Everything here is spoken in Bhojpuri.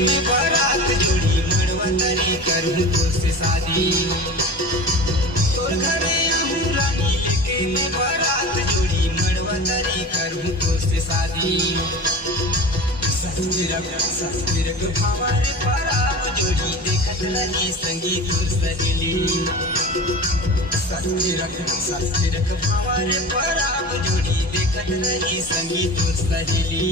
में बारात जोड़ी मड़वतरी करूँ तुझसे शादी। तोर घरे आहूँ रानी लेके मैं बारात जोड़ी मड़वतरी करूँ तुझसे शादी। ससुरक हमारे पराब जोड़ी देखत रही संगीत सहेली। ससुरक हमारे पराब जोड़ी देखत रही संगीत सहेली।